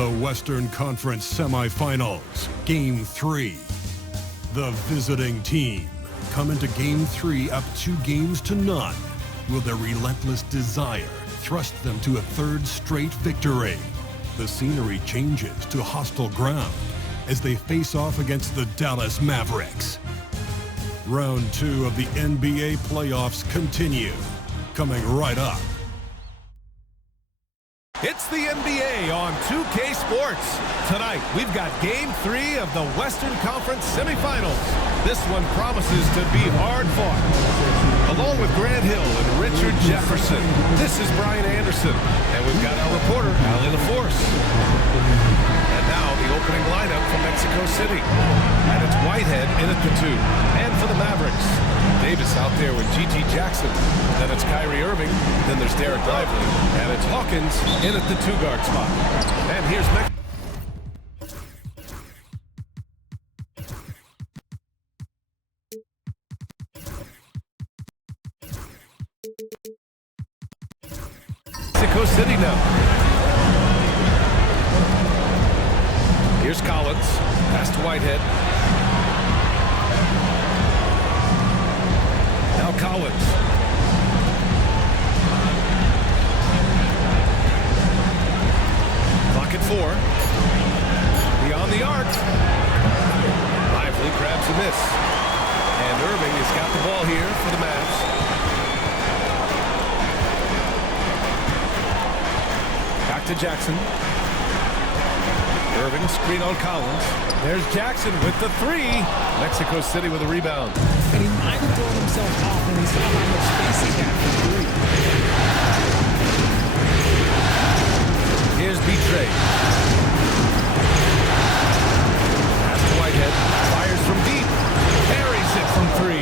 The Western Conference Semifinals, Game 3. The visiting team come into Game 3 up 2-0. Will their relentless desire thrust them to a third straight victory? The scenery changes to hostile ground as they face off against the Dallas Mavericks. Round 2 of the NBA playoffs continue, coming right up. It's the NBA on 2K Sports. Tonight, we've got Game 3 of the Western Conference Semifinals. This one promises to be hard-fought. Along with Grant Hill and Richard Jefferson, this is Brian Anderson. And we've got our reporter, Allie LaForce. And now the opening lineup from Mexico City. And it's Whitehead in at the 2. And for the Mavericks, Davis out there with G.G. Jackson. Then it's Kyrie Irving. Then there's Derek Lively. And it's Hawkins in at the 2-guard spot. And here's Mexico City now. Here's Collins. Pass to Whitehead. Now Collins. Clock at 4. Beyond the arc. Lively grabs a miss. And Irving has got the ball here for the Mavs. Back to Jackson. Irving, screen on Collins. There's Jackson with the 3. Mexico City with a rebound. And he might have thrown himself off when he saw how much space he had for 3. Here's Betray. Pass to Whitehead. Fires from deep. Carries it from 3.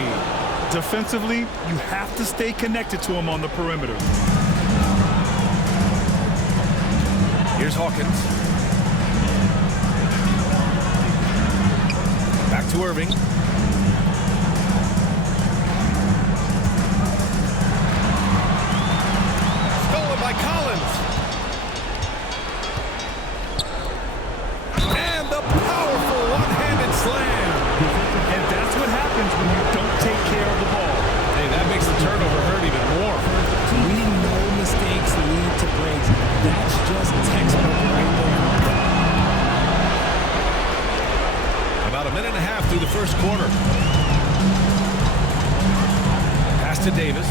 Defensively, you have to stay connected to him on the perimeter. Here's Hawkins. Back to Irving. Stolen by Collins. And the powerful one-handed slam. And that's what happens when you don't take care of the ball. Hey, that makes the turnover hurt even more. We know mistakes lead to breaks. That's just textbook right there. About a minute and a half through the first quarter. Pass to Davis.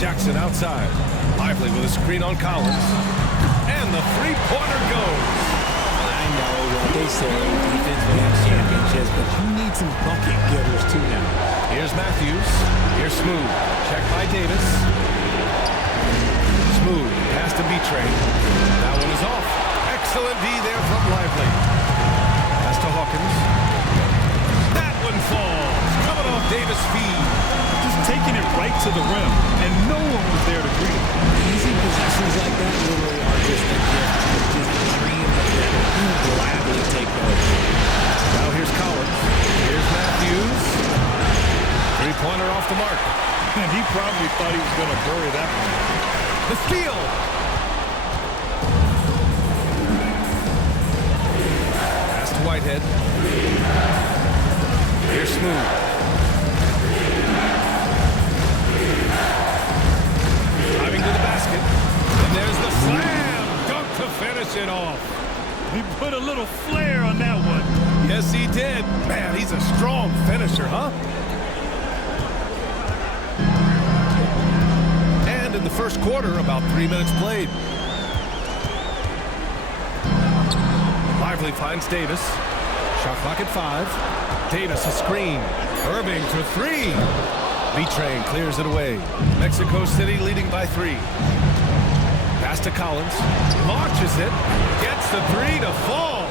Jackson outside. Lively with a screen on Collins. And the three-pointer goes. I know what they say, defense wins championships, but you need some bucket getters too now. Here's Matthews. Here's Smooth. Check by Davis. Smooth. Pass to Betray. That one is off. Excellent D there from Lively. Pass to Hawkins. That one falls. Coming off Davis' feed. Just taking it right to the rim, and no one was there to greet it. Easy possessions like that literally are just a gift. Just dream of them. You gladly take those. Now here's Collins. Here's Matthews. Three-pointer off the mark. And he probably thought he was going to bury that one. The steal. Pass to Whitehead. Here's Smooth. Driving to the basket. And there's the slam. Dunk to finish it off. He put a little flair on that one. Yes, he did. Man, he's a strong finisher, huh? And in the first quarter, about 3 minutes played. Lively finds Davis. Shot clock at 5. Davis a screen. Irving for 3. Betray clears it away. Mexico City leading by 3. Pass to Collins. Launches it. Gets the 3 to fall.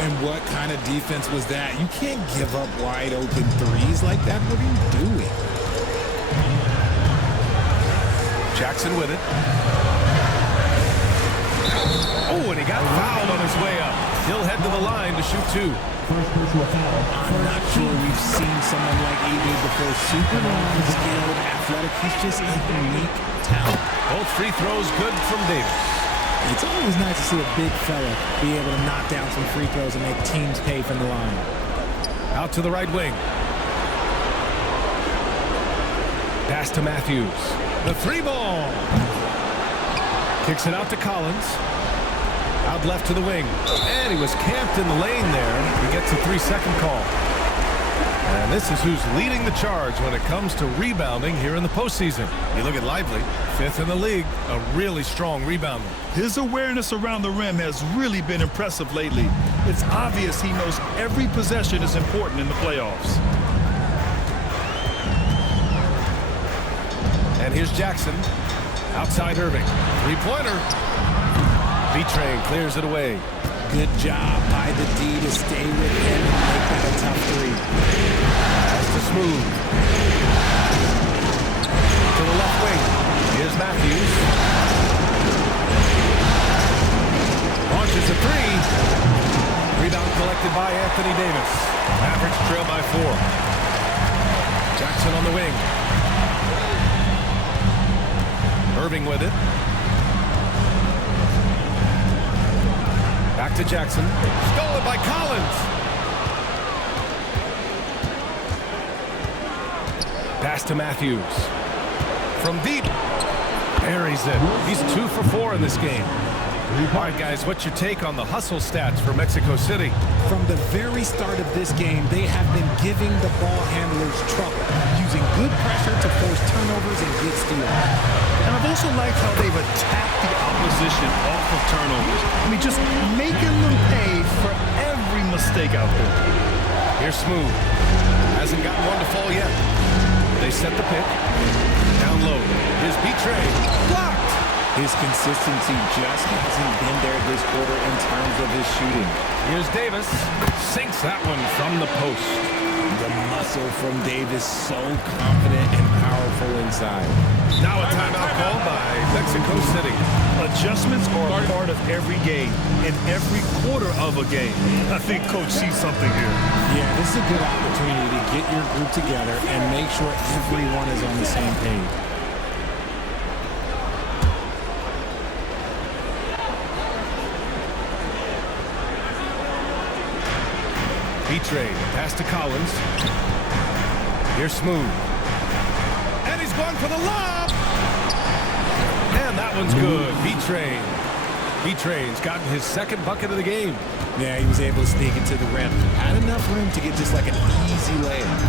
And what kind of defense was that? You can't give up wide open threes like that. What are you doing? Jackson with it. Oh, and he got fouled on his way up. He'll head to the line to shoot 2. I'm not sure we've seen someone like AD before. Super skilled, athletic. He's just a unique talent. Both free throws good from Davis. It's always nice to see a big fella be able to knock down some free throws and make teams pay from the line. Out to the right wing. Pass to Matthews. The three ball. Kicks it out to Collins. Out left to the wing. And he was camped in the lane there. He gets a 3-second call. And this is who's leading the charge when it comes to rebounding here in the postseason. You look at Lively, 5th in the league, a really strong rebounder. His awareness around the rim has really been impressive lately. It's obvious he knows every possession is important in the playoffs. And here's Jackson. Outside Irving. Three-pointer. B-Train clears it away. Good job by the D to stay with him and make that a tough three. Pass to Smooth. To the left wing. Here's Matthews. Launches a three. Rebound collected by Anthony Davis. Mavericks trail by 4. Jackson on the wing. Irving with it. Back to Jackson. Stolen by Collins. Pass to Matthews. From deep. Buries it. He's 2 for 4 in this game. All right, guys, what's your take on the hustle stats for Mexico City? From the very start of this game, they have been giving the ball handlers trouble, using good pressure to force turnovers and get steals. And I've also liked how they've attacked the opposition off of turnovers. I mean, just making them pay for every mistake out there. Here's Smooth. Hasn't gotten one to fall yet. They set the pick. Down low. Here's B-Train. Blocked. His consistency just hasn't been there this quarter in terms of his shooting. Here's Davis. Sinks that one from the post. The muscle from Davis, so confident and powerful inside. Now a timeout called by Mexico City. Adjustments are a part of every game, in every quarter of a game. I think Coach sees something here. Yeah, this is a good opportunity to get your group together and make sure everyone is on the same page. B-Train, pass to Collins. Here's Smooth. And he's going for the lob! And that one's good. B-Train. B-Train's gotten his second bucket of the game. Yeah, he was able to sneak it to the rim. Had enough room to get just like an easy layup.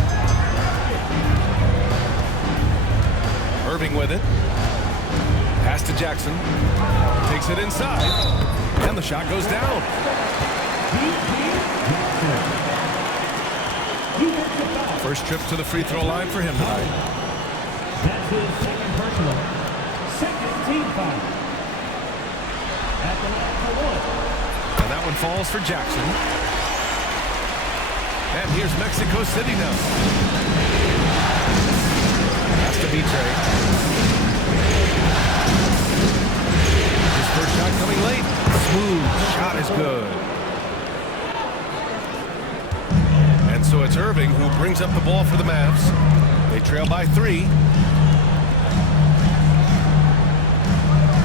Irving with it. Pass to Jackson. Takes it inside. And the shot goes down. First trip to the free throw line for him tonight. That's his second personal. Second team foul. At the line for 1. And that one falls for Jackson. And here's Mexico City now. Pass to B-Train. His first shot coming late. Smooth shot is good. And so it's Irving who brings up the ball for the Mavs. They trail by 3.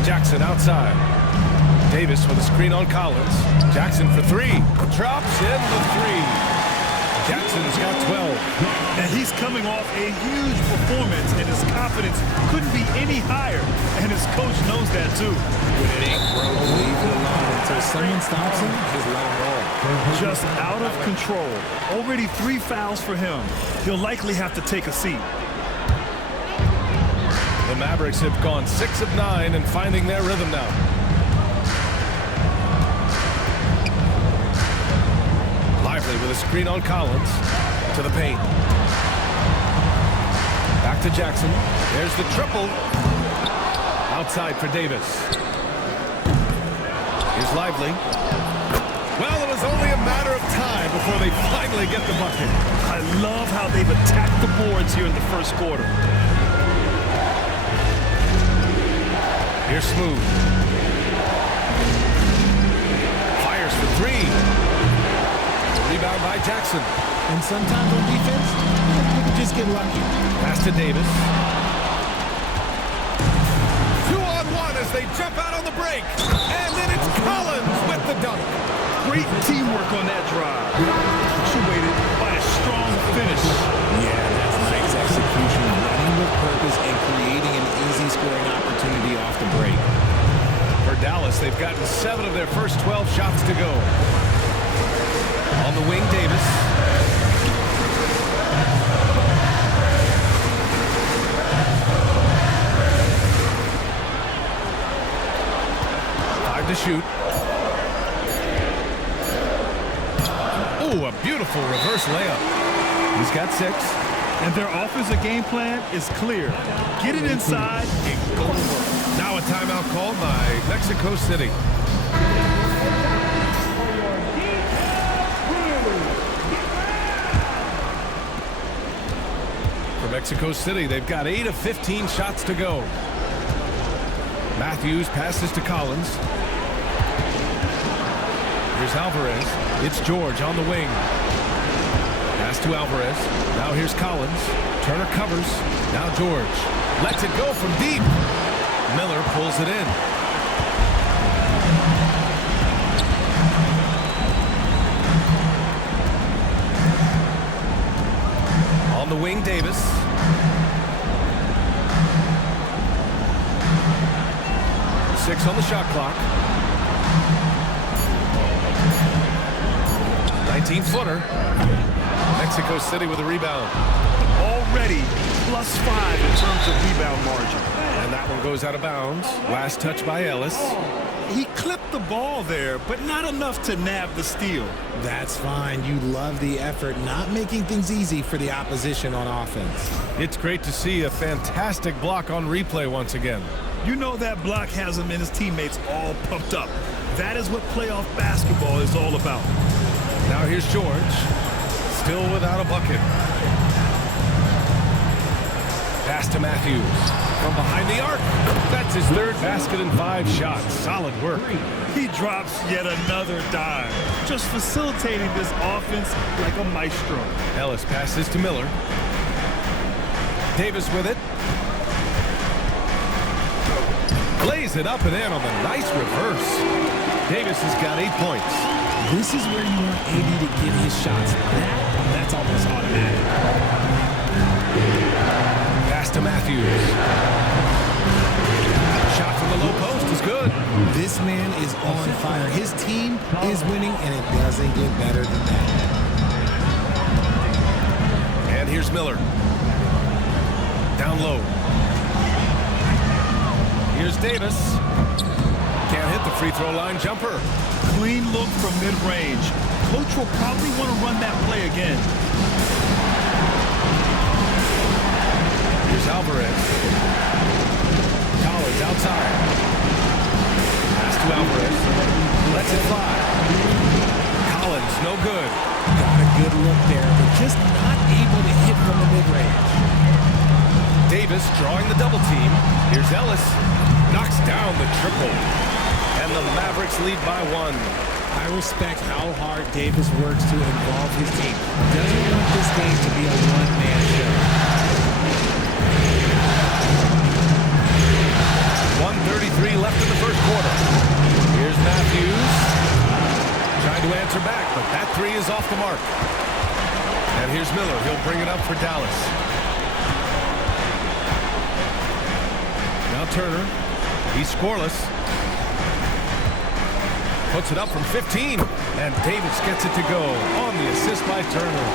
Jackson outside. Davis with a screen on Collins. Jackson for 3. Drops in the 3. Jackson's got 12. And he's coming off a huge performance, and his confidence couldn't be any higher. And his coach knows that, too. Big bro, leave it alone until someone stops him. Just let him roll. Just out of control. Already 3 fouls for him. He'll likely have to take a seat. The Mavericks have gone 6 of 9 and finding their rhythm now. Lively with a screen on Collins. To the paint. Back to Jackson. There's the triple. Outside for Davis. Here's Lively. Well, it was only a matter of time before they finally get the bucket. I love how they've attacked the boards here in the first quarter. Here's Smooth. Fires for 3. Rebound by Jackson. And sometimes on defense, you can just get lucky. Pass to Davis. 2-on-1 as they jump out on the break. And then it's Collins with the dunk. Great teamwork on that drive. Punctuated by a strong finish. Yeah, that's nice execution, running with purpose and creating an easy scoring opportunity off the break. For Dallas, they've gotten 7 of their first 12 shots to go. On the wing, Davis. To shoot. Oh, a beautiful reverse layup. He's got 6. And their offensive game plan is clear. Get it inside and go to work. Now a timeout called by Mexico City. For Mexico City, they've got 8 of 15 shots to go. Matthews passes to Collins. Here's Alvarez. It's George on the wing. Pass to Alvarez. Now here's Collins. Turner covers. Now George. Lets it go from deep. Miller pulls it in. On the wing, Davis. Six on the shot clock. 19-footer. Mexico City with a rebound. Already +5 in terms of rebound margin. And that one goes out of bounds. Last touch by Ellis. He clipped the ball there, but not enough to nab the steal. That's fine. You love the effort, not making things easy for the opposition on offense. It's great to see a fantastic block on replay once again. You know that block has him and his teammates all pumped up. That is what playoff basketball is all about. Now here's George. Still without a bucket. Pass to Matthews. From behind the arc. That's his 3rd basket in 5 shots. Solid work. He drops yet another dime. Just facilitating this offense like a maestro. Ellis passes to Miller. Davis with it. Lays it up and in on the nice reverse. Davis has got 8 points. This is where you want AD to get his shots. That's almost automatic. Pass to Matthews. Shot from the low post is good. This man is on fire. His team is winning, and it doesn't get better than that. And here's Miller. Down low. Here's Davis. Can't hit the free throw line jumper. Clean look from mid-range. Coach will probably want to run that play again. Here's Alvarez. Collins outside. Pass to Alvarez. Lets it fly. Collins, no good. Got a good look there, but just not able to hit from the mid-range. Davis drawing the double team. Here's Ellis. Knocks down the triple. And the Mavericks lead by 1. I respect how hard Davis works to involve his team. Doesn't want this game to be a one-man show. 1:33 left in the first quarter. Here's Matthews. Trying to answer back, but that 3 is off the mark. And here's Miller. He'll bring it up for Dallas. Now Turner. He's scoreless. Puts it up from 15. And Davis gets it to go on the assist by Turner.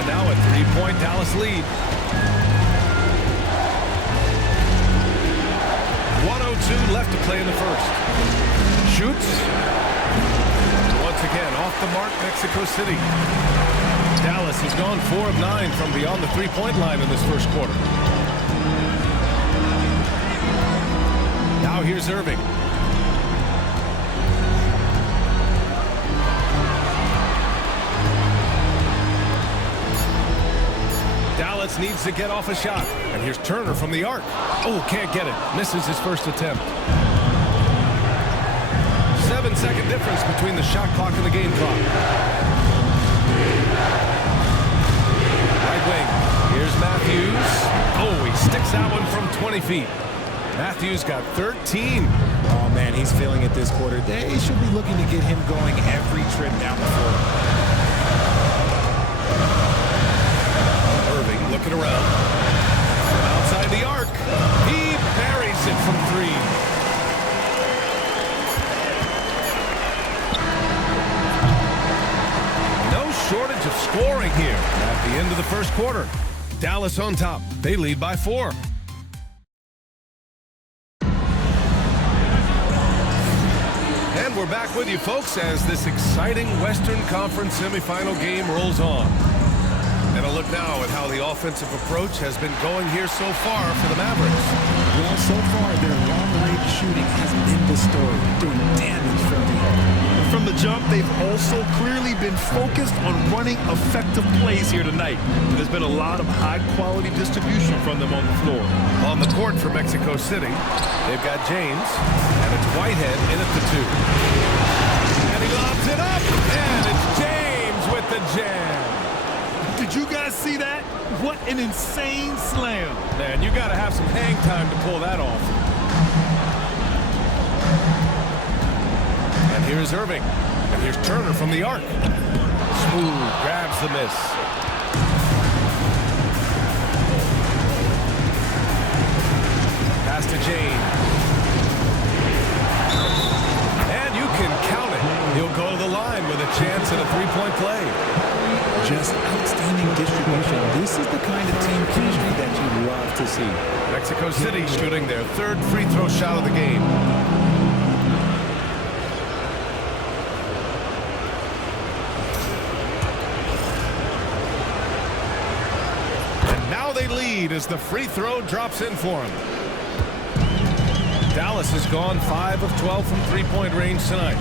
And now a 3-point Dallas lead. 1:02 left to play in the first. Shoots. Once again, off the mark, Mexico City. Dallas has gone 4 of 9 from beyond the 3-point line in this first quarter. Now here's Irving. Dallas needs to get off a shot. And here's Turner from the arc. Oh, can't get it. Misses his first attempt. 7-second difference between the shot clock and the game clock. feet. Matthews got 13. Oh, man, he's feeling it this quarter. They should be looking to get him going every trip down the floor. Irving looking around. From outside the arc. He buries it from three. No shortage of scoring here at the end of the first quarter. Dallas on top. They lead by 4. And we're back with you, folks, as this exciting Western Conference semifinal game rolls on. And a look now at how the offensive approach has been going here so far for the Mavericks. Well, so far, their long-range shooting has been the story, doing damage from deep. From the jump, they've also clearly been focused on running effective plays here tonight. There's been a lot of high-quality distribution from them on the floor. On the court for Mexico City, they've got James, and it's Whitehead in at the 2. And he lobs it up, and it's James with the jam. Did you guys see that? What an insane slam. Man, you got to have some hang time to pull that off. And here's Irving. And here's Turner from the arc. Smooth grabs the miss. Pass to James. And you can count it. He'll go to the line with a chance at a three-point play. Just outstanding distribution. This is the kind of team chemistry that you love to see. Mexico City shooting their 3rd free throw shot of the game. And now they lead as the free throw drops in for them. Dallas has gone 5 of 12 from three-point range tonight.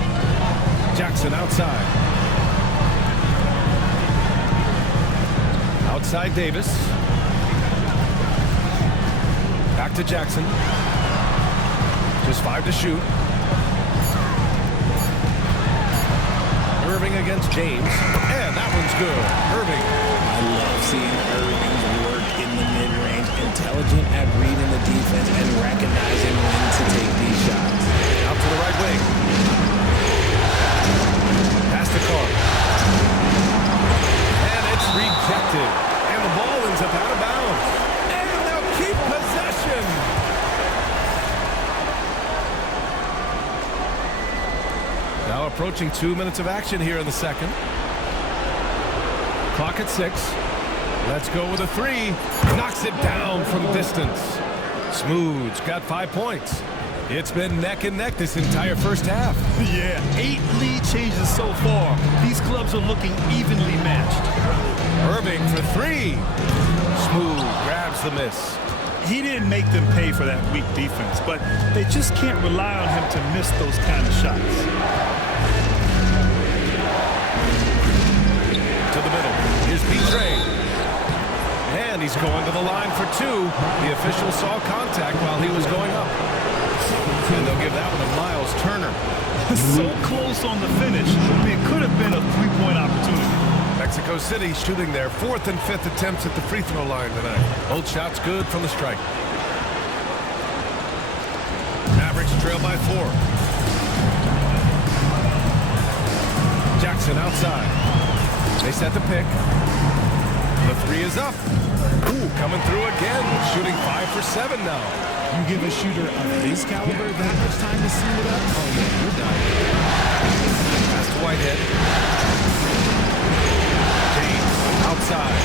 Jackson outside. Outside Davis. Back to Jackson. Just 5 to shoot. Irving against James. And that one's good. Irving. I love seeing Irving's work in the mid-range. Intelligent at reading the defense and recognizing when to take these shots. Out to the right wing. Pass to Carr. And it's rejected. And the ball ends up out of bounds. And they'll keep possession. Now approaching 2 minutes of action here in the second. Clock at 6. Let's go with a 3. Knocks it down from distance. Smooth's got 5 points. It's been neck and neck this entire first half. Yeah, 8 lead changes so far. These clubs are looking evenly matched. Irving for 3. Smooth grabs the miss. He didn't make them pay for that weak defense, but they just can't rely on him to miss those kind of shots. To the middle. Here's P-Tray. And he's going to the line for 2. The official saw contact while he was going up. And they'll give that one to Miles Turner. So close on the finish. It could have been a three-point opportunity. Mexico City shooting their 4th and 5th attempts at the free throw line tonight. Both shots good from the stripe. Mavericks trail by 4. Jackson outside. They set the pick. The 3 is up. Ooh, coming through again. Shooting 5 for 7 now. You give a shooter of his caliber that much time to seal it up? Oh, yeah, you're done. Pass to Whitehead. James outside.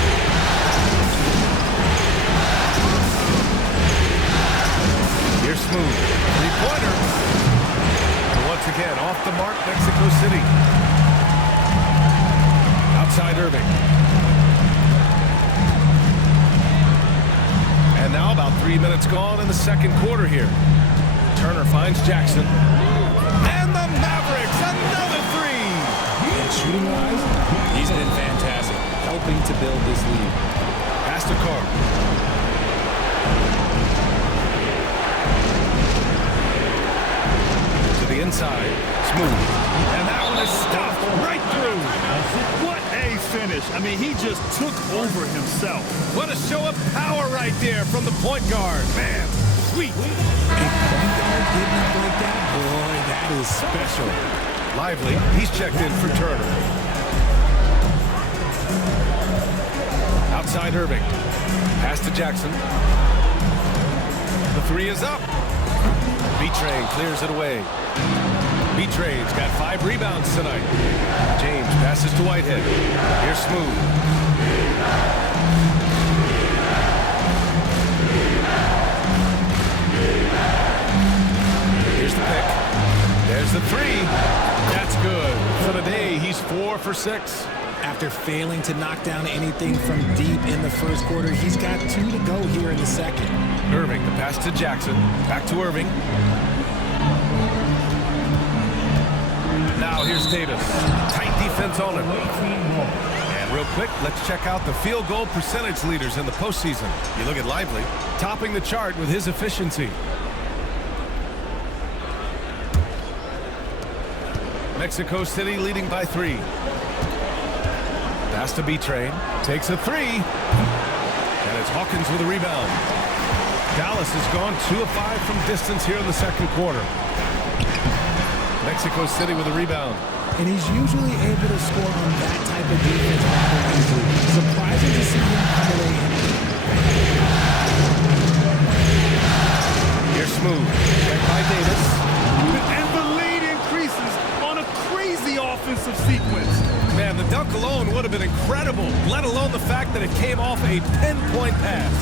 Here's Smooth. Three-pointer. And once again, off the mark, Mexico City. Outside Irving. And now about 3 minutes gone in the second quarter here. Turner finds Jackson. And the Mavericks, another 3! And shooting-wise, he's been fantastic, helping to build this lead. Pass to Carr. To the inside. Smooth. And that one is stuffed right through. What a finish. I mean, he just took over himself. What a show of power right there from the point guard. Man, sweet. A point guard getting up like that, boy, that is special. Lively, he's checked in for Turner. Outside Irving. Pass to Jackson. The three is up. B-Train clears it away. B-Train's got 5 rebounds tonight. James passes to Whitehead. Here's Smooth. Here's the pick. There's the three. That's good. For the day, he's 4 for 6. After failing to knock down anything from deep in the first quarter, he's got 2 to go here in the second. Irving, the pass to Jackson. Back to Irving. Now here's Davis. Tight defense on him. And real quick, let's check out the field goal percentage leaders in the postseason. You look at Lively, topping the chart with his efficiency. Mexico City leading by 3. Pass to B-Train. Takes a 3. And it's Hawkins with a rebound. Dallas has gone 2 of 5 from distance here in the second quarter. Mexico City with a rebound. And he's usually able to score on that type of defense easily. Surprising to see him come away empty. Here's Smooth. Check by Davis. And the lead increases on a crazy offensive sequence. Man, the dunk alone would have been incredible, let alone the fact that it came off a pinpoint pass.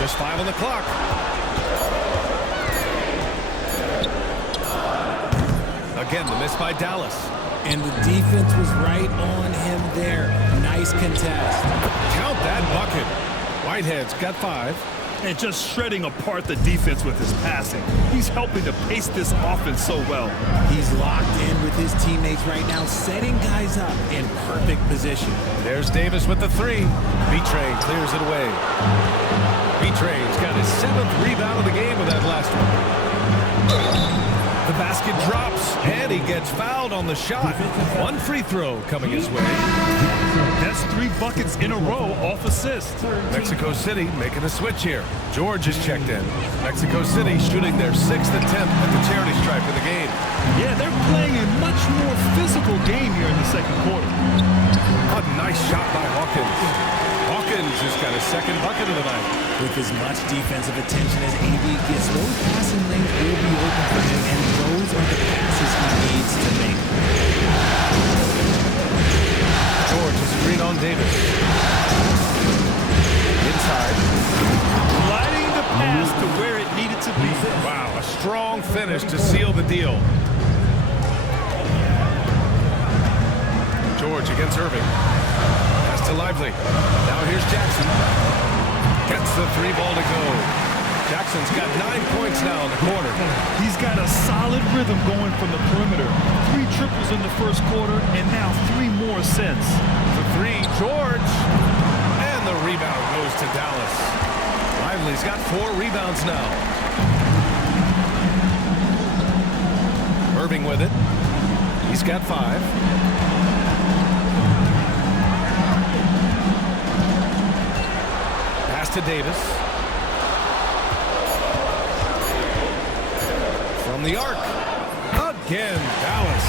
Just 5 on the clock. Again, the miss by Dallas. And the defense was right on him there. Nice contest. Count that bucket. Whitehead's got 5. And just shredding apart the defense with his passing. He's helping to pace this offense so well. He's locked in with his teammates right now, setting guys up in perfect position. There's Davis with the 3. B-Train clears it away. B-Train's got his 7th rebound of the game with that last one. The basket drops, and he gets fouled on the shot. 1 free throw coming his way. That's 3 buckets in a row off assist. Mexico City making a switch here. George is checked in. Mexico City shooting their 6th attempt at the charity stripe of the game. Yeah, they're playing a much more physical game here in the second quarter. A nice shot by Hawkins. Hawkins has got his 2nd bucket of the night. With as much defensive attention as AD gets, those passing lanes will be open for him, and those are the passes he needs to make. George is green on Davis. Inside. Gliding the pass to where it needed to be. Wow, a strong finish to seal the deal. George against Irving. Pass to Lively. Now here's Jackson. Gets the 3 ball to go. Jackson's got 9 points now in the quarter. He's got a solid rhythm going from the perimeter. 3 triples in the first quarter, and now 3 more since. For 3, George. And the rebound goes to Dallas. Lively's got 4 rebounds now. Irving with it. He's got 5. To Davis. From the arc. Again, Dallas.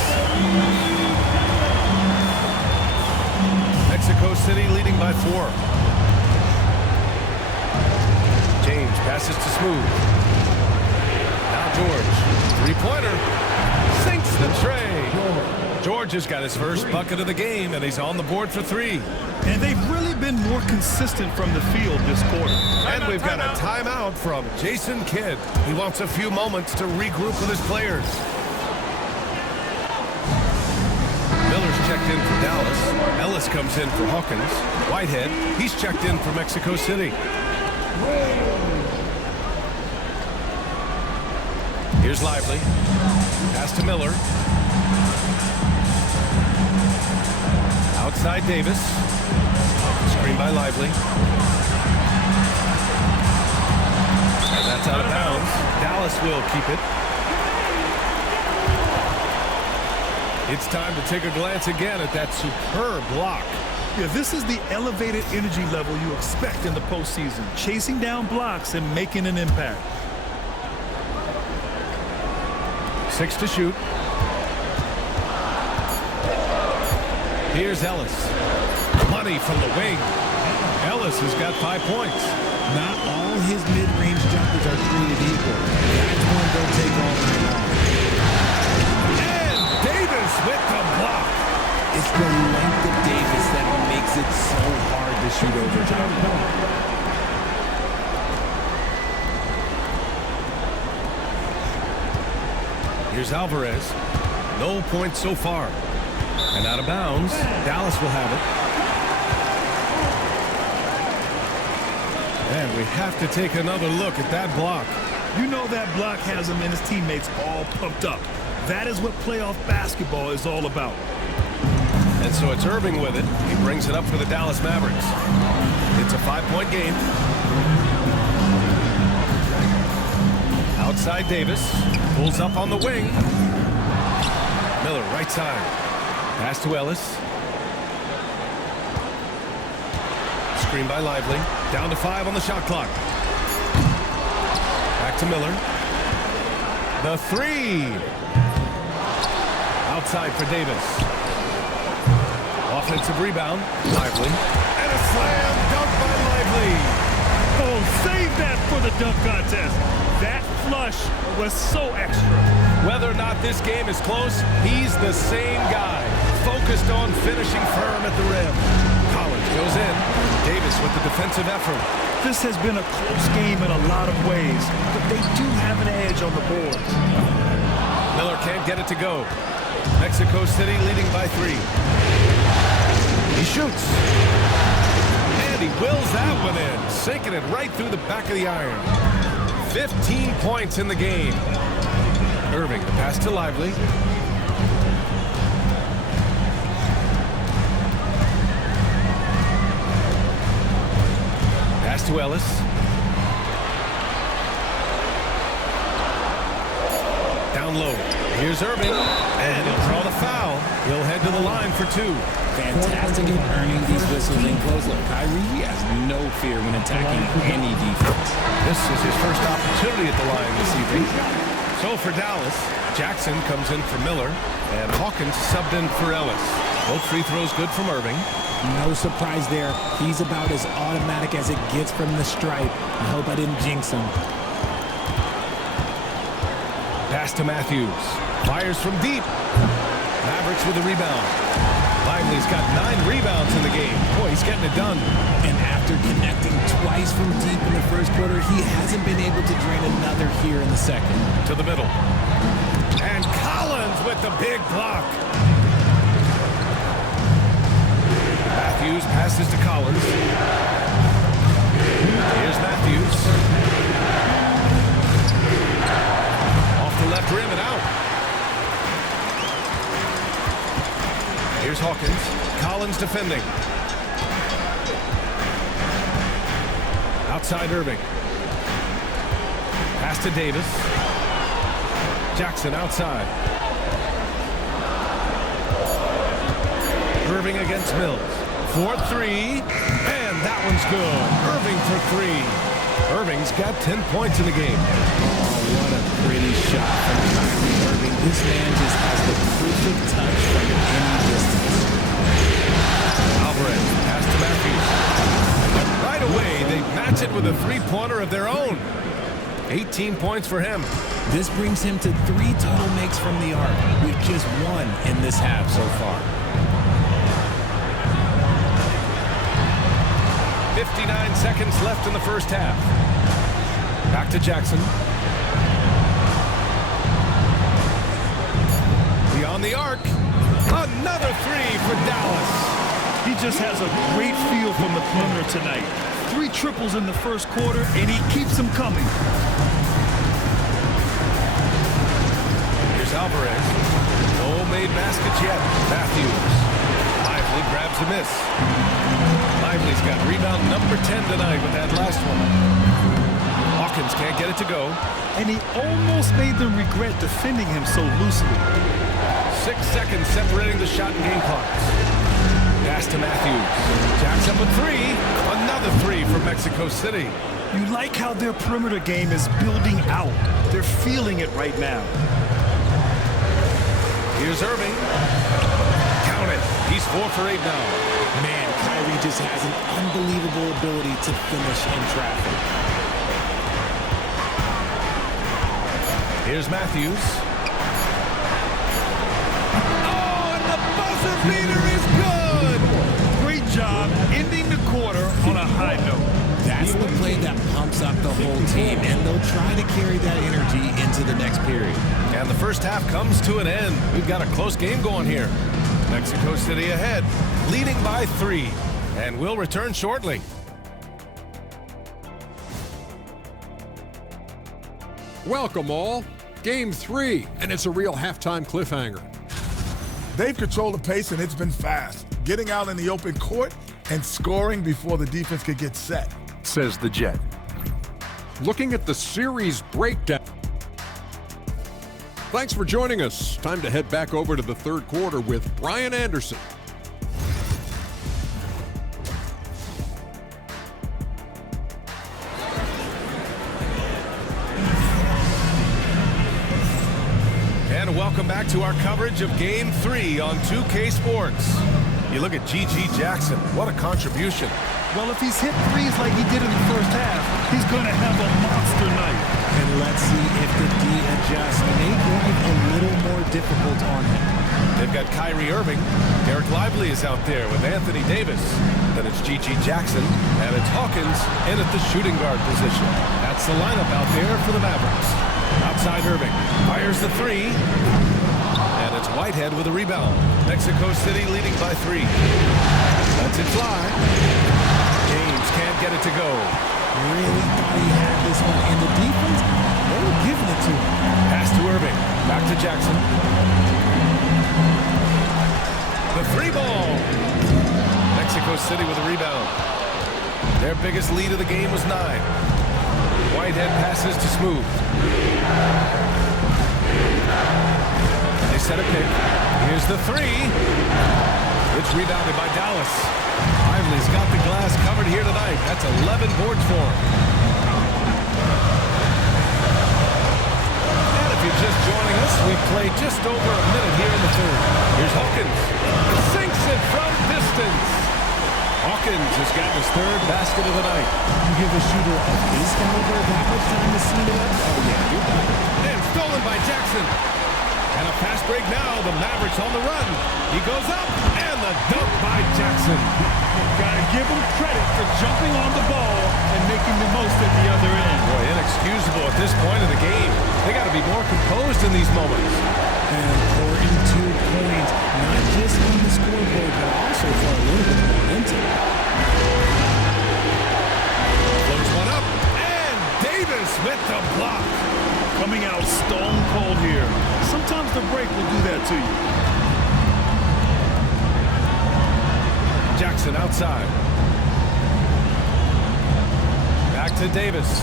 Mexico City leading by 4. James passes to Smooth. Now George. 3-pointer. Sinks the tray. George has got his first bucket of the game, and he's on the board for 3. And they've really been more consistent from the field this quarter. And we've got a timeout from Jason Kidd. He wants a few moments to regroup with his players. Miller's checked in for Dallas. Ellis comes in for Hawkins. Whitehead, he's checked in for Mexico City. Here's Lively. Pass to Miller. Outside Davis. Screen by Lively. And that's out of bounds. Dallas will keep it. It's time to take a glance again at that superb block. Yeah, this is the elevated energy level you expect in the postseason. Chasing down blocks and making an impact. 6 to shoot. Here's Ellis. Money from the wing. Ellis has got 5 points. Not all his mid-range jumpers are created equal. That's one they'll take all night long. And Davis with the block. It's the length of Davis that makes it so hard to shoot over top. Here's Alvarez. No points so far. And out of bounds, Dallas will have it. And we have to take another look at that block. You know that block has him and his teammates all pumped up. That is what playoff basketball is all about. And so it's Irving with it. He brings it up for the Dallas Mavericks. It's a 5-point game. Outside Davis. Pulls up on the wing. Miller right side. Pass to Ellis. Screen by Lively. Down to 5 on the shot clock. Back to Miller. The 3. Outside for Davis. Offensive rebound. Lively. And a slam dunk by Lively. Oh, save that for the dunk contest. That flush was so extra. Whether or not this game is close, he's the same guy. Focused on finishing firm at the rim. Collins goes in. Davis with the defensive effort. This has been a close game in a lot of ways, but they do have an edge on the board. Miller can't get it to go. Mexico City leading by 3. He shoots. And he wills that one in, sinking it right through the back of the iron. 15 points in the game. Irving, the pass to Lively. Pass to Ellis. Down low. Here's Irving. And he'll draw the foul. He'll head to the line for 2. Fantastic at earning these whistles in close. Look, Kyrie has no fear when attacking any defense. This is his first opportunity at the line this evening. So for Dallas, Jackson comes in for Miller, and Hawkins subbed in for Ellis. Both free throws good from Irving. No surprise there. He's about as automatic as it gets from the stripe. I hope I didn't jinx him. Pass to Matthews. Fires from deep. Mavericks with the rebound. Lively's got 9 rebounds in the game. Boy, he's getting it done. And after connecting twice from deep in the first quarter, he hasn't been able to drain another here in the second. To the middle. And Collins with the big block. Matthews passes to Collins. Here's Matthews. Off the left rim and out. Here's Hawkins. Collins defending. Outside Irving. Pass to Davis. Jackson outside. Irving against Mills. 4-3. And that one's good. Irving for 3. Irving's got 10 points in the game. Oh, what a pretty shot from Kyrie Irving. This man just has the perfect touch from any distance. Alvarez, pass to Matthews. And right away, they match it with a 3-pointer of their own. 18 points for him. This brings him to 3 total makes from the arc, with just 1 in this half so far. 59 seconds left in the first half. Back to Jackson. Beyond the arc. Another 3 for Dallas. He just has a great feel from the perimeter tonight. 3 triples in the first quarter, and he keeps them coming. Here's Alvarez. No made baskets yet. Matthews. Lively grabs a miss. Lively's got rebound number 10 tonight with that last one. Hawkins can't get it to go. And he almost made them regret defending him so loosely. 6 seconds separating the shot and game clocks. Pass to Matthews. Jacks up a 3. Another 3 for Mexico City. You like how their perimeter game is building out. They're feeling it right now. Here's Irving. Count it. He's 4 for 8 now. Man, Kyrie just has an unbelievable ability to finish in traffic. Here's Matthews. Oh, and the buzzer beater is good! Great job ending the quarter on a high note. That's the play that pumps up the whole team, and they'll try to carry that energy into the next period. And the first half comes to an end. We've got a close game going here. Mexico City ahead, leading by 3. And we'll return shortly. Welcome all. Game 3, and it's a real halftime cliffhanger. They've controlled the pace, and it's been fast. Getting out in the open court and scoring before the defense could get set. Says the Jet. Looking at the series breakdown. Thanks for joining us. Time to head back over to the third quarter with Brian Anderson. And welcome back to our coverage of Game 3 on 2K Sports. You look at G.G. Jackson. What a contribution. Well, if he's hit threes like he did in the first half, he's going to have a monster night. And let's see if the D adjusts, make life a little more difficult on him. They've got Kyrie Irving. Eric Lively is out there with Anthony Davis. Then it's G.G. Jackson, and it's Hawkins in at the shooting guard position. That's the lineup out there for the Mavericks. Outside Irving, fires the 3. And it's Whitehead with a rebound. Mexico City leading by 3. Lets it fly. James can't get it to go. Really thought he had this one in the defense. They were giving it to him. Pass to Irving. Back to Jackson. The 3 ball. Mexico City with a rebound. Their biggest lead of the game was 9. Whitehead passes to Smooth. They set a pick. Here's the 3. It's rebounded by Dallas. Lively's got the glass covered here tonight. That's 11 boards for him. And if you're just joining us, we've played just over a minute here in the third. Here's Hawkins. Sinks it from distance. Hawkins has gotten his 3rd basket of the night. You give a shooter of his caliber that much time to see it up? Oh, yeah, you're done. And stolen by Jackson. And a fast break now. The Mavericks on the run. He goes up, and the dunk by Jackson. Gotta give him credit for jumping on the ball and making the most at the other end. Boy, inexcusable at this point of the game. They got to be more composed in these moments. An important 2 points, not just on the scoreboard, but also for a little bit of momentum. Floats one up, and Davis with the block. Coming out stone cold here. Sometimes the break will do that to you. Jackson outside. Back to Davis.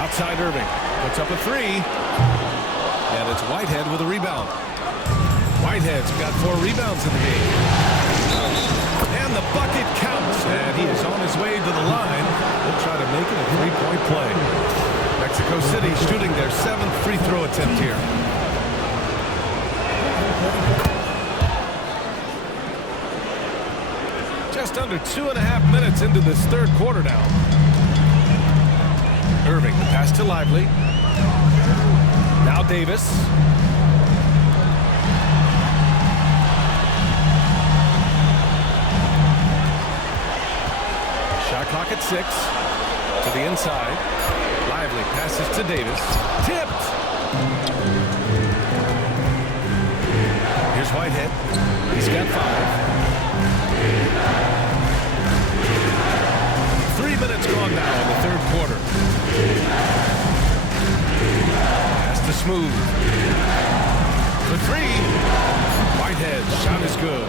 Outside Irving. Puts up a 3. And it's Whitehead with a rebound. Whitehead's got 4 rebounds in the game. And the bucket counts. And he is on his way to the line. He'll try to make it a 3-point play. Mexico City shooting their 7th free throw attempt here. Just under 2.5 minutes into this third quarter now. Irving, pass to Lively. Now Davis. Shot clock at 6. To the inside. Lively passes to Davis. Tipped. Here's Whitehead. He's got 5. 3 minutes gone now in the third quarter. Pass to Smooth. For 3. Whitehead, shot is good.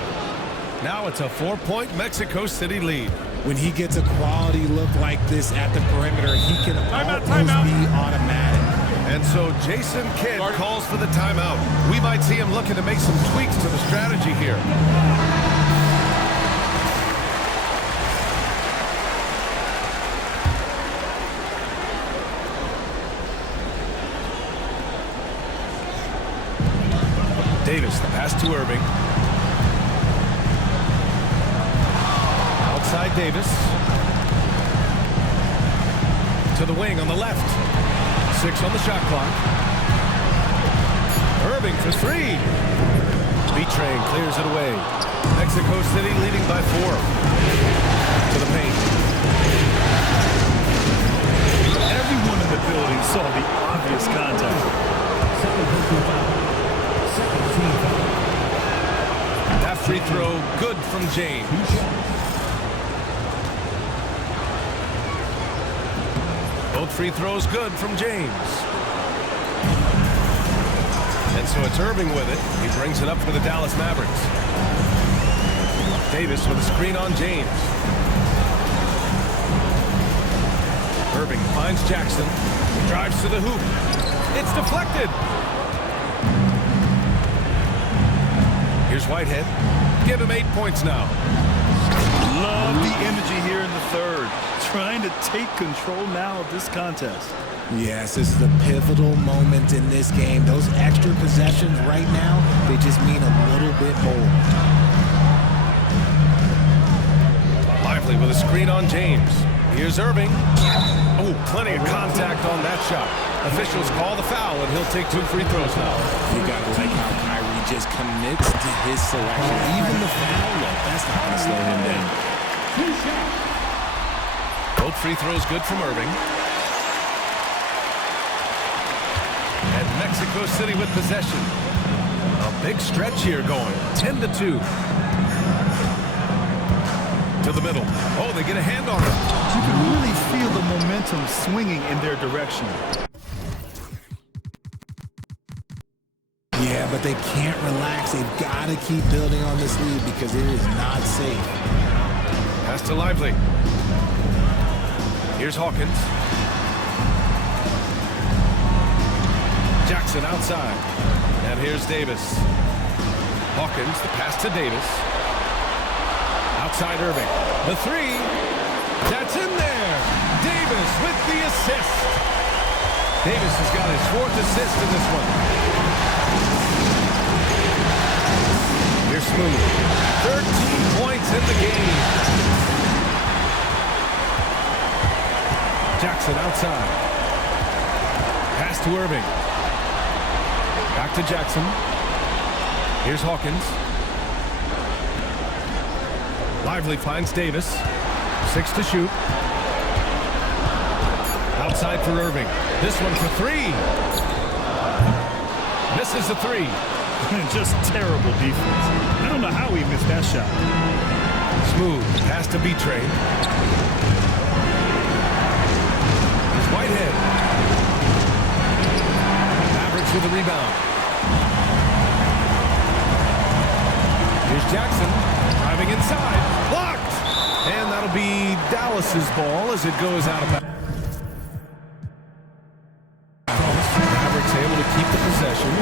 Now it's a 4-point Mexico City lead. When he gets a quality look like this at the perimeter, he can almost be automatic. And so Jason Kidd calls for the timeout. We might see him looking to make some tweaks to the strategy here. Davis, the pass to Irving. Outside Davis. To the wing on the left. 6 on the shot clock. Irving for 3. B-Train clears it away. Mexico City leading by 4. To the paint. Everyone in the building saw the obvious contact. That free throw good from James. Both free throws good from James. And so it's Irving with it. He brings it up for the Dallas Mavericks. Davis with a screen on James. Irving finds Jackson. Drives to the hoop. It's deflected. Here's Whitehead. Give him 8 points now. Love the energy here in the third. Trying to take control now of this contest. Yes, this is a pivotal moment in this game. Those extra possessions right now, they just mean a little bit more. Lively with a screen on James. Here's Irving. Oh, plenty of contact on that shot. Officials call the foul, and he'll take 2 free throws now. You gotta like how Kyrie just commits to his selection. Even the foul look, that's not gonna slow him down. Both free throws good from Irving. And Mexico City with possession. A big stretch here going. 10-2. To the middle. Oh, they get a hand on it. You can really feel the momentum swinging in their direction. Yeah, but they can't relax. They've got to keep building on this lead because it is not safe. Pass to Lively. Here's Hawkins. Jackson outside. And here's Davis. Hawkins, the pass to Davis. Outside Irving. The 3. That's in there. Davis with the assist. Davis has got his 4th assist in this one. Here's Smooth. 13 points in the game. Jackson outside. Pass to Irving. Back to Jackson. Here's Hawkins. Lively finds Davis. 6 to shoot. Outside for Irving. This one for 3. Misses the 3. Just terrible defense. I don't know how he missed that shot. Smooth. Pass to B-Train. Here's Whitehead. Mavericks with the rebound. Here's Jackson. Driving inside. Blocked! And that'll be Dallas's ball as it goes out of bounds. Mavericks able to keep the possession.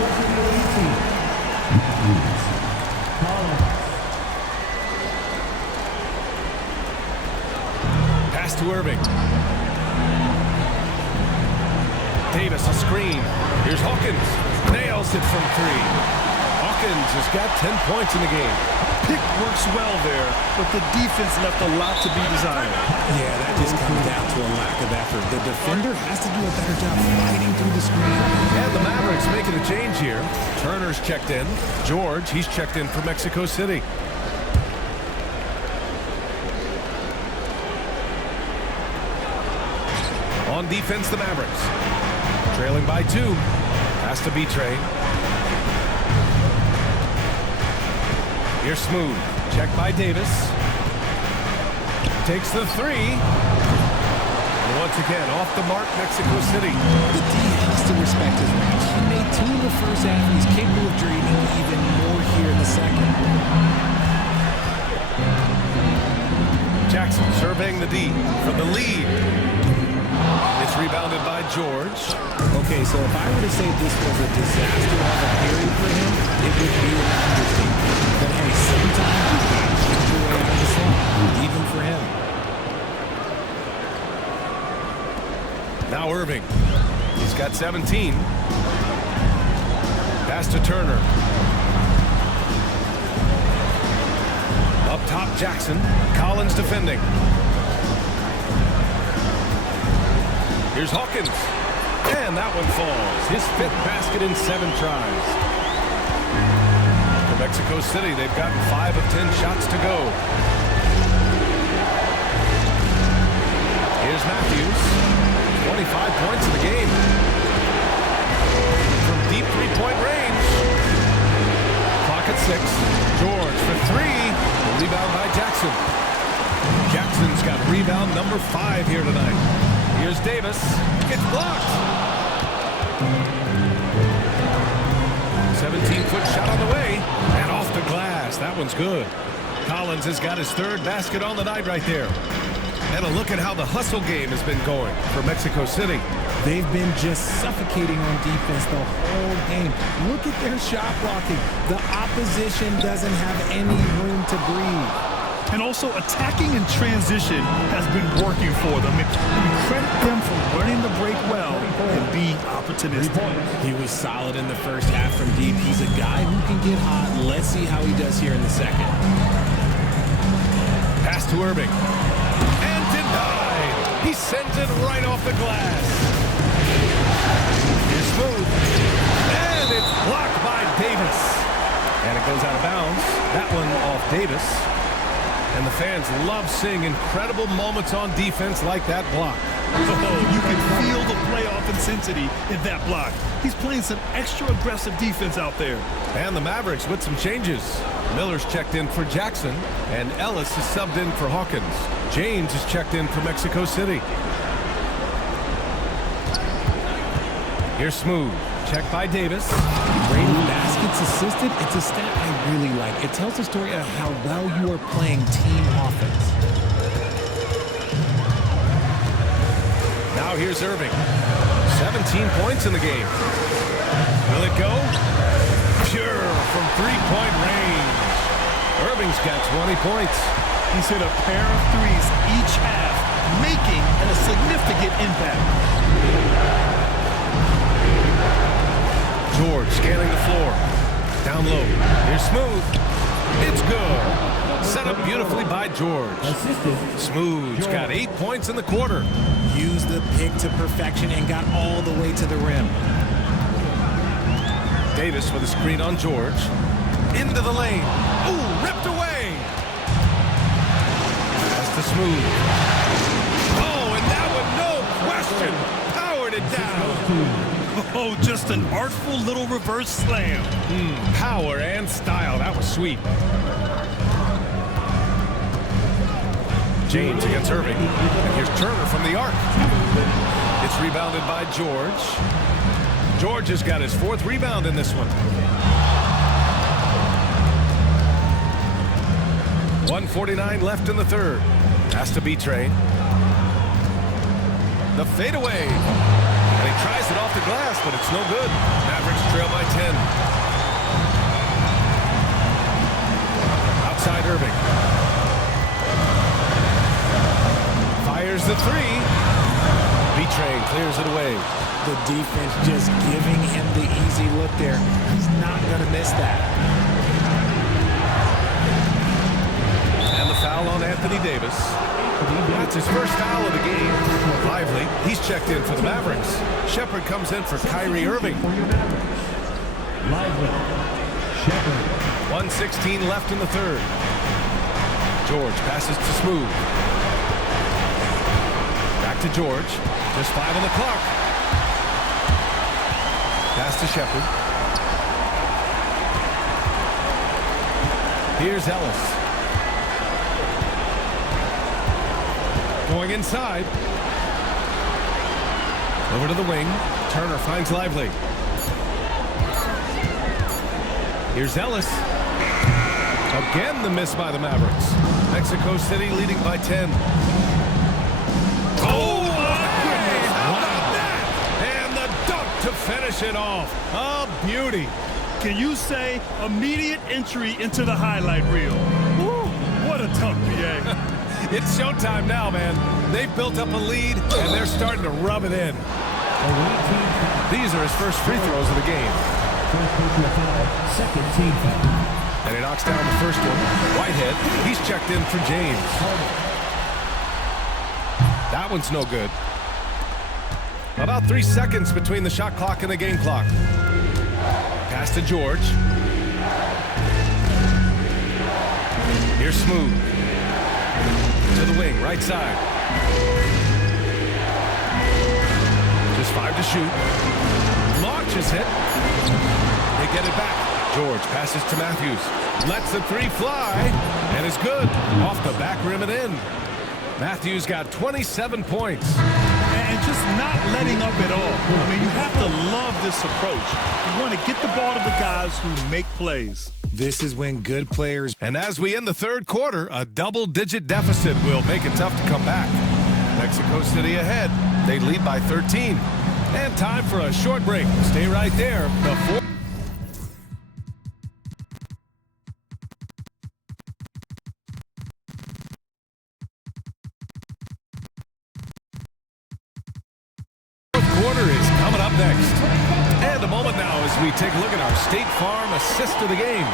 Pass to Irving. Davis a screen. Here's Hawkins. Nails it from 3. Hawkins has got 10 points in the game. Pick works well there, but the defense left a lot to be desired. Yeah, that just comes down to a lack of effort. The defender has to do a better job fighting through the screen. And the Mavericks making a change here. Turner's checked in. George, he's checked in for Mexico City. On defense, the Mavericks. Trailing by 2. Has to be Trey. Here's Smooth. Checked by Davis. Takes the 3. And once again, off the mark, Mexico City. The D has to respect his range. He made 2 in the first half, and he's capable of draining even more here in the second. Jackson surveying the D for the lead. It's rebounded by George. Okay, so if I were to say this was a disaster of a period for him, it would be an understatement. But hey, sometimes you got to shoot your way out of the slump, even for him. Now Irving. He's got 17. Pass to Turner. Up top, Jackson. Collins defending. Here's Hawkins. And that one falls. His 5th basket in 7 tries. For Mexico City, they've gotten 5 of 10 shots to go. Here's Matthews. 25 points in the game. From deep three-point range. Clock at 6. George for 3. The rebound by Jackson. Jackson's got rebound number 5 here tonight. Here's Davis. It's blocked. 17-foot shot on the way. And off the glass. That one's good. Collins has got his 3rd basket on the night right there. And a look at how the hustle game has been going for Mexico City. They've been just suffocating on defense the whole game. Look at their shot blocking. The opposition doesn't have any room to breathe. And also attacking in transition has been working for them. We credit them for learning the break well and be opportunistic. He was solid in the first half from deep. He's a guy who can get hot. Let's see how he does here in the second. Pass to Irving. And denied. He sends it right off the glass. Here's Smooth. And it's blocked by Davis. And it goes out of bounds. That one off Davis. And the fans love seeing incredible moments on defense like that block. Oh, you can feel the playoff intensity in that block. He's playing some extra aggressive defense out there. And the Mavericks with some changes. Miller's checked in for Jackson, and Ellis is subbed in for Hawkins. James is checked in for Mexico City. Here's Smooth. Checked by Davis. Rated baskets assisted. It's a stat I really like. It tells the story of how well you are playing team offense. Now here's Irving. 17 points in the game. Will it go? Pure from three-point range. Irving's got 20 points. He's hit a pair of threes each half, making a significant impact. George scanning the floor. Down low. Here's Smooth. It's good. Set up beautifully by George. Smooth's got 8 points in the quarter. Used the pick to perfection and got all the way to the rim. Davis with a screen on George. Into the lane. Ooh, ripped away. That's to Smooth. Oh, and that one, no question, powered it down. Oh, just an artful little reverse slam. Power and style. That was sweet. James against Irving. And here's Turner from the arc. It's rebounded by George. George has got his 4th rebound in this one. 1:49 left in the 3rd. Has to be Trey. The fadeaway. And he tries it off the glass, but it's no good. Mavericks trail by 10. Outside Irving. Fires the 3. B-Train clears it away. The defense just giving him the easy look there. He's not going to miss that. And the foul on Anthony Davis. That's his first foul of the game. Lively, he's checked in for the Mavericks. Shepard comes in for Kyrie Irving. Lively. Shepard. 1:16 left in the 3rd. George passes to Smooth. Back to George. Just 5 on the clock. Pass to Shepard. Here's Ellis. Going inside. Over to the wing. Turner finds Lively. Here's Ellis. Again, the miss by the Mavericks. Mexico City leading by 10. Oh, my goodness! to finish it off. A beauty. Can you say immediate entry into the highlight reel? Woo, what a tough BA. It's showtime now, man. They've built up a lead, and they're starting to rub it in. These are his first free throws of the game. Second team foul. And he knocks down the first one. Whitehead, he's checked in for James. That one's no good. About 3 seconds between the shot clock and the game clock. Pass to George. Here's Smooth. To the wing, right side. Just 5 to shoot. Launch is hit. They get it back. George passes to Matthews. Lets the three fly. And is good. Off the back rim and in. Matthews got 27 points. And just not letting up at all. I mean, you have to love this approach. You want to get the ball to the guys who make plays. This is when good players. And as we end the third quarter, a double-digit deficit will make it tough to come back. Mexico City ahead. They lead by 13. And time for a short break. Stay right there. The fourth quarter is coming up next. And a moment now as we take a look at our State Farm assist of the game.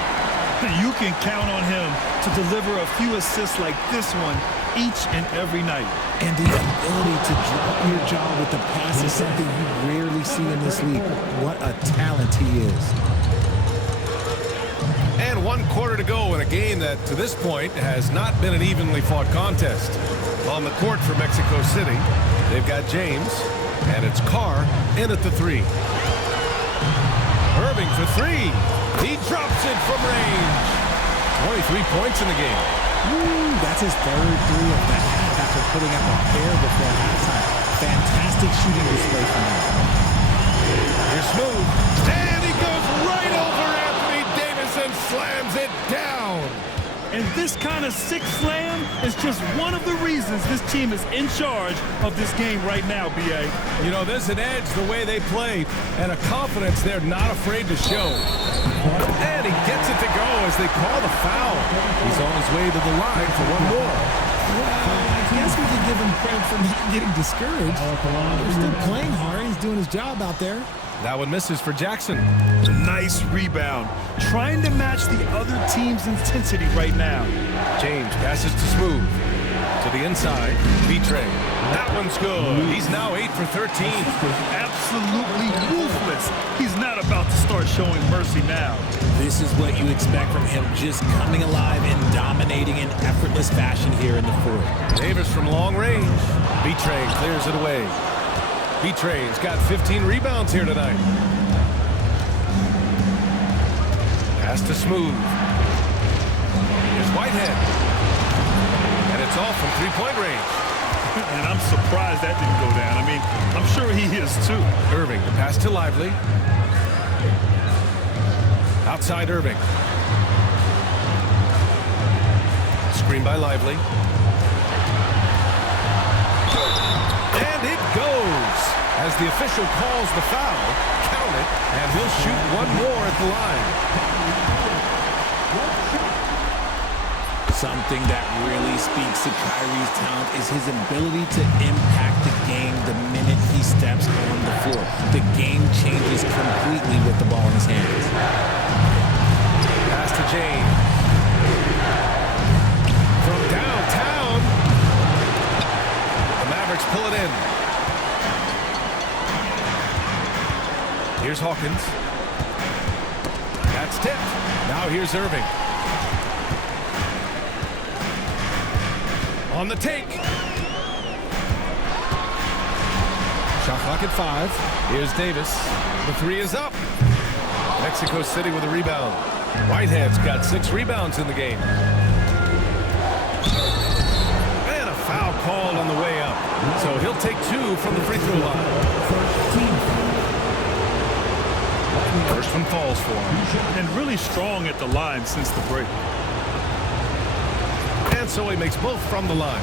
You can count on him to deliver a few assists like this one each and every night. And the ability to drop your jaw with the pass is something you rarely see in this league. What a talent he is. And 1 quarter to go in a game that, to this point, has not been an evenly fought contest. On the court for Mexico City, they've got James, and it's Carr in at the three. Irving for three. He drops it from range. 23 points in the game. Woo, that's his third three of the half after putting up a pair before halftime. Fantastic shooting display from him. Here's Smooth. And he goes right over Anthony Davis and slams it down. And this kind of sick slam is just one of the reasons this team is in charge of this game right now, B.A. You know, there's an edge the way they play and a confidence they're not afraid to show. And he gets it to go as they call the foul. He's on his way to the line for one more. Well, I guess we can give him credit for not getting discouraged. He's still playing hard. He's doing his job out there. That one misses for Jackson. Nice rebound. Trying to match the other team's intensity right now. James passes to Smooth. To the inside. Betray. That one's good. He's now 8 for 13. Absolutely ruthless. He's not about to start showing mercy now. This is what you expect from him, just coming alive and dominating in effortless fashion here in the fourth. Davis from long range. Betray clears it away. Betray's got 15 rebounds here tonight. Pass to Smooth. Here's Whitehead. And it's all from three-point range. And I'm surprised that didn't go down. I mean, I'm sure he is too. Irving, the pass to Lively. Outside Irving. Screen by Lively. And it goes. As the official calls the foul, count it, and he'll shoot one more at the line. Something that really speaks to Kyrie's talent is his ability to impact the game the minute he steps on the floor. The game changes completely with the ball in his hands. Pass to James. From downtown, the Mavericks pull it in. Here's Hawkins. That's tipped. Now here's Irving. On the take. Shot clock at 5. Here's Davis. The three is up. Mexico City with a rebound. Whitehead's got 6 rebounds in the game. And a foul called on the way up. So he'll take 2 from the free throw line. First one falls for him. And really strong at the line since the break. And so he makes both from the line.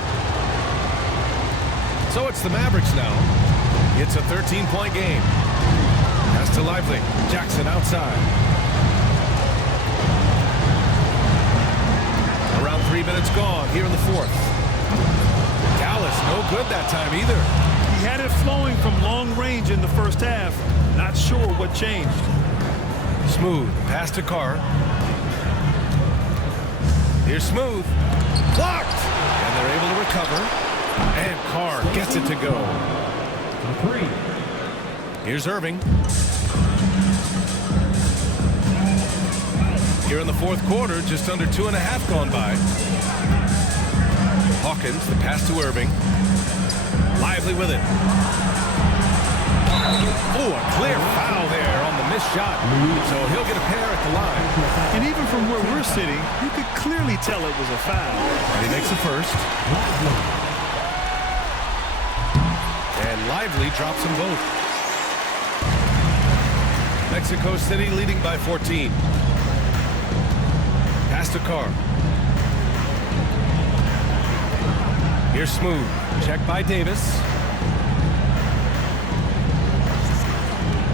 So it's the Mavericks now. It's a 13-point game. to Lively. Jackson outside. Around 3 minutes gone here in the fourth. Dallas, no good that time either. He had it flowing from long range in the first half. Not sure what changed. Smooth, pass to Carr. Here's Smooth. Blocked! And they're able to recover. And Carr gets it to go. Here's Irving. Here in the fourth quarter, just under 2.5 gone by. Hawkins, the pass to Irving. Lively with it. Oh, a clear foul there on the missed shot. So he'll get a pair at the line. And even from where we're sitting, you could clearly tell it was a foul. And he makes a first. And Lively drops them both. Mexico City leading by 14. Pass to Carr. Here's Smooth. Check by Davis.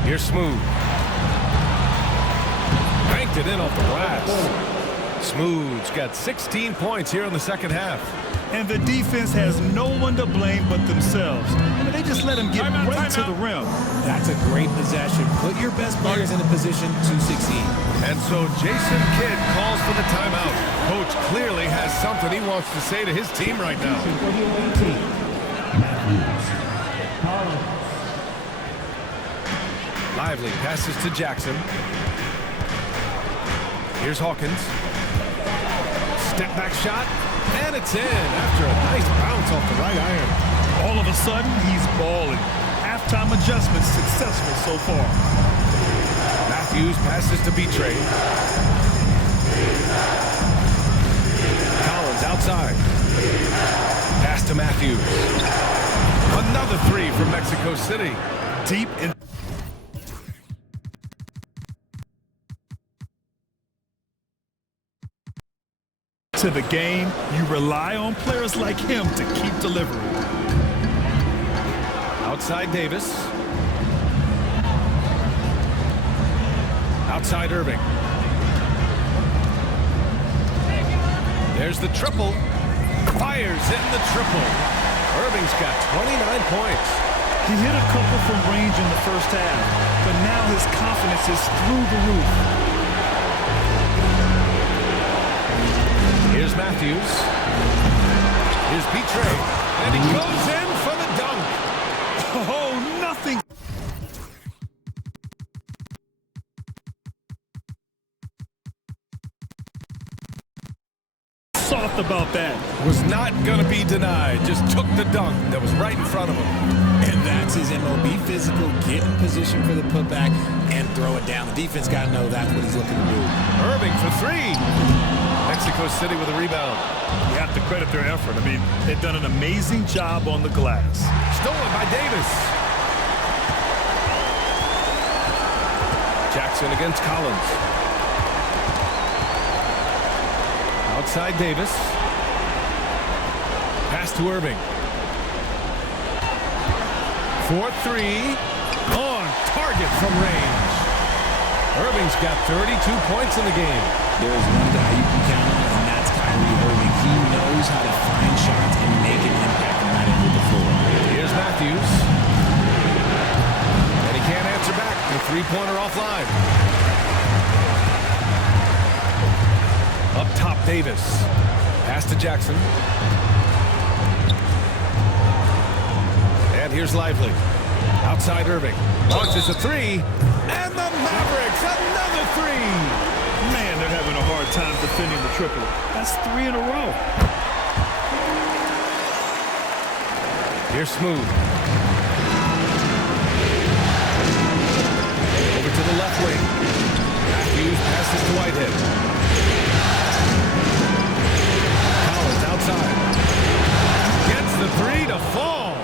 Here's Smooth. Banked it in off the glass. Smooth's got 16 points here in the second half. And the defense has no one to blame but themselves. I mean, they just let him get right to the rim. That's a great possession. Put your best players in a position to succeed. And so Jason Kidd calls for the timeout. Coach clearly has something he wants to say to his team right now. Lively passes to Jackson. Here's Hawkins. Step back shot. And it's in after a nice bounce off the right iron. All of a sudden, he's balling. Halftime adjustments successful so far. Matthews passes to Betre. Collins outside. Pass to Matthews. Another three from Mexico City. Deep in. To the game, you rely on players like him to keep delivering. Outside Davis. Outside Irving. There's the triple. Fires in the triple. Irving's got 29 points. He hit a couple from range in the first half, but now his confidence is through the roof. Here's Matthews. Here's Betre. And he goes in for the dunk. Oh, nothing. Soft about that. Was not going to be denied. Just took the dunk that was right in front of him. And that's his MO. Be physical, get in position for the putback, and throw it down. The defense got to know that's what he's looking to do. Irving for three. Mexico City with a rebound. You have to credit their effort. I mean, they've done an amazing job on the glass. Stolen by Davis. Jackson against Collins. Outside Davis. Pass to Irving. 4-3. On target from range. Irving's got 32 points in the game. There is one guy you can count on, and that's Kyrie Irving. He knows how to find shots and make an impact on that end of the floor. Here's Matthews. And he can't answer back. The three-pointer offline. Up top, Davis. Pass to Jackson. And here's Lively. Outside Irving. Launches a three. And the Mavericks, another three. Man, they're having a hard time defending the triple. That's 3 in a row. Here's Smooth. Over to the left wing. Matthews passes to Whitehead. Collins outside. Gets the three to fall.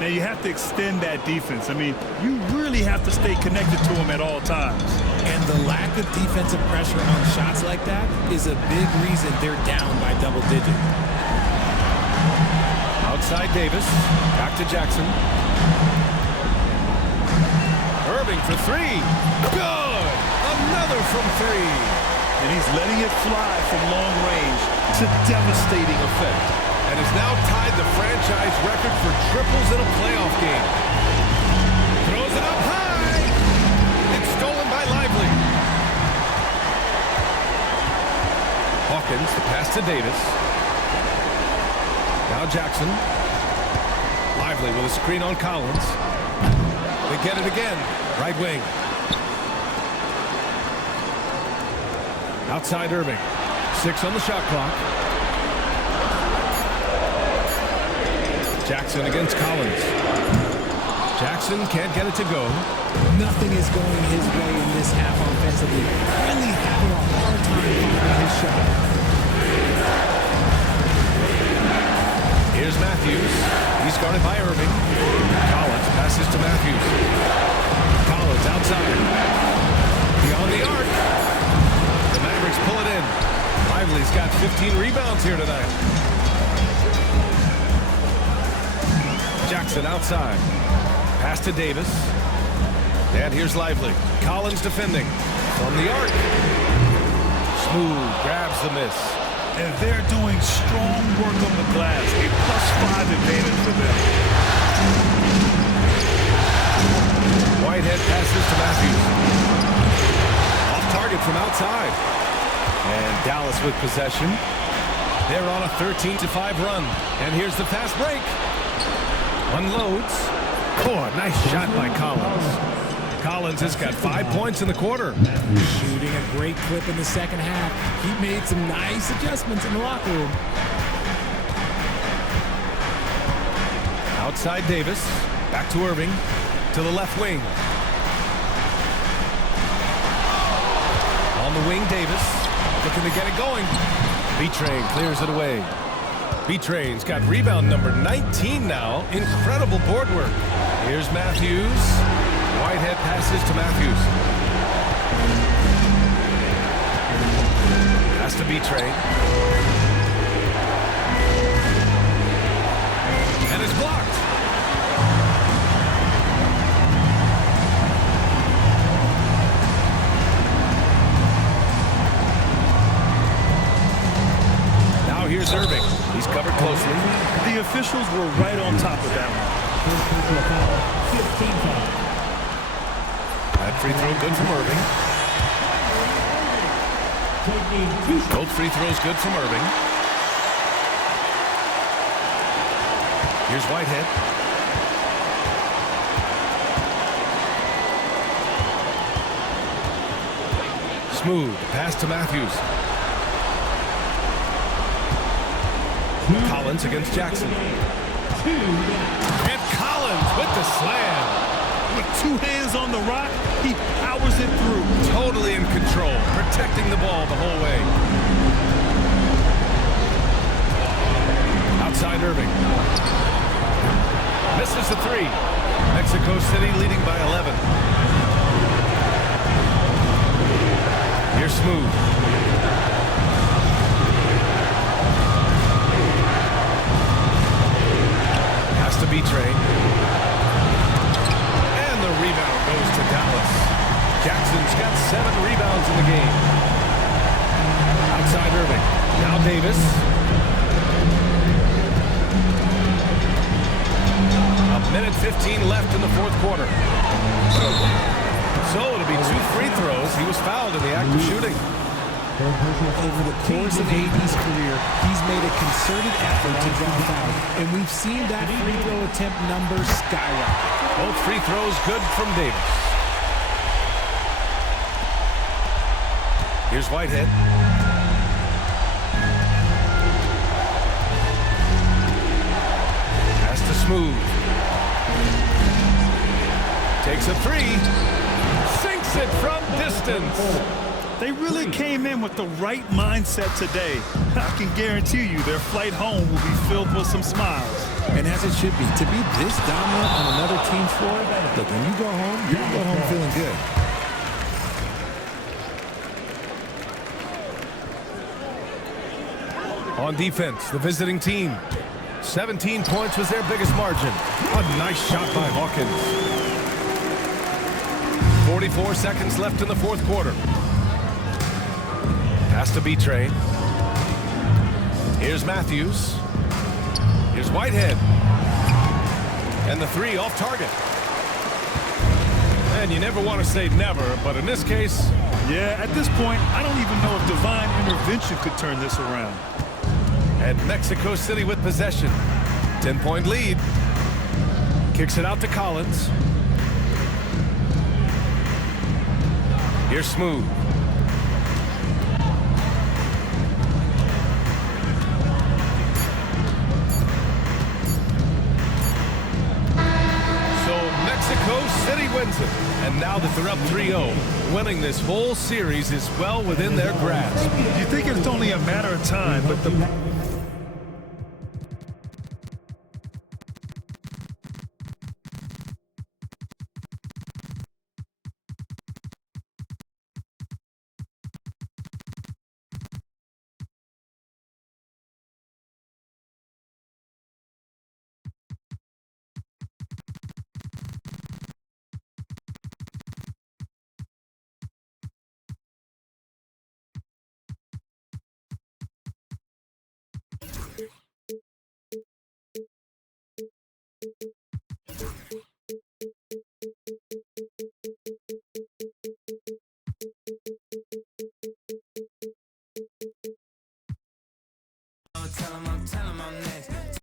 Now, you have to extend that defense. I mean, you really have to stay connected to him at all times. And the lack of defensive pressure on shots like that is a big reason they're down by double digit. Outside Davis. Back to Jackson. Irving for three. Good! Another from three. And he's letting it fly from long range to devastating effect. And has now tied the franchise record for triples in a playoff game. Throws it up high. It's stolen by Lively. Hawkins, the pass to Davis. Now Jackson. Lively with a screen on Collins. They get it again. Right wing. Outside Irving. 6 on the shot clock. Jackson against Collins. Jackson can't get it to go. Nothing is going his way in this half offensively. Really having a hard time finding his shot. Here's Matthews. He's guarded by Irving. Collins passes to Matthews. Collins outside. Beyond the arc. The Mavericks pull it in. Lively's got 15 rebounds here tonight. Jackson outside. Pass to Davis. And here's Lively. Collins defending. From the arc. Smooth grabs the miss. And they're doing strong work on the glass. A +5 advantage for them. Whitehead passes to Matthews. Off target from outside. And Dallas with possession. They're on a 13-5 run. And here's the fast break. Unloads. Oh, nice shot by Collins. Collins has got 5 points in the quarter. Shooting a great clip in the second half. He made some nice adjustments in the locker room. Outside Davis. Back to Irving. To the left wing. On the wing, Davis. Looking to get it going. B-Train clears it away. B-Train's got rebound number 19 now. Incredible board work. Here's Matthews. Whitehead passes to Matthews. Has to B-Train. And it's blocked. Now here's Irving. He's covered closely. The officials were right on top of that one. 15 foul. That free throw good from Irving. Both free throws good from Irving. Here's Whitehead. Smooth pass to Matthews. Collins against Jackson. And Collins with the slam. With 2 hands on the rock, he powers it through. Totally in control, protecting the ball the whole way. Outside Irving. Misses the three. Mexico City leading by 11. Here's Smooth. Has to be Trey. The rebound goes to Dallas. Jackson's got 7 rebounds in the game. Outside Irving. Now Davis. A minute 15 left in the fourth quarter. So it'll be 2 free throws. He was fouled in the act of shooting. Over the course of AD's career, he's made a concerted effort to draw fouls, and we've seen that free throw attempt number skyrocket. Both free throws good from Davis. Here's Whitehead. Pass to Smooth. Takes a 3. Sinks it from distance. They really came in with the right mindset today. I can guarantee you their flight home will be filled with some smiles. And as it should be, to be this dominant on another team's floor, look, when you go home, you go home feeling good. On defense, the visiting team. 17 points was their biggest margin. A nice shot by Hawkins. 24 seconds left in the fourth quarter. Pass to B-Train. Here's Matthews. Here's Whitehead. And the three off target. And you never want to say never, but in this case... Yeah, at this point, I don't even know if divine intervention could turn this around. And Mexico City with possession. 10-point lead. Kicks it out to Collins. Here's Smooth. Mexico City wins it. And now that they're up 3-0, winning this whole series is well within their grasp. You think it's only a matter of time, but the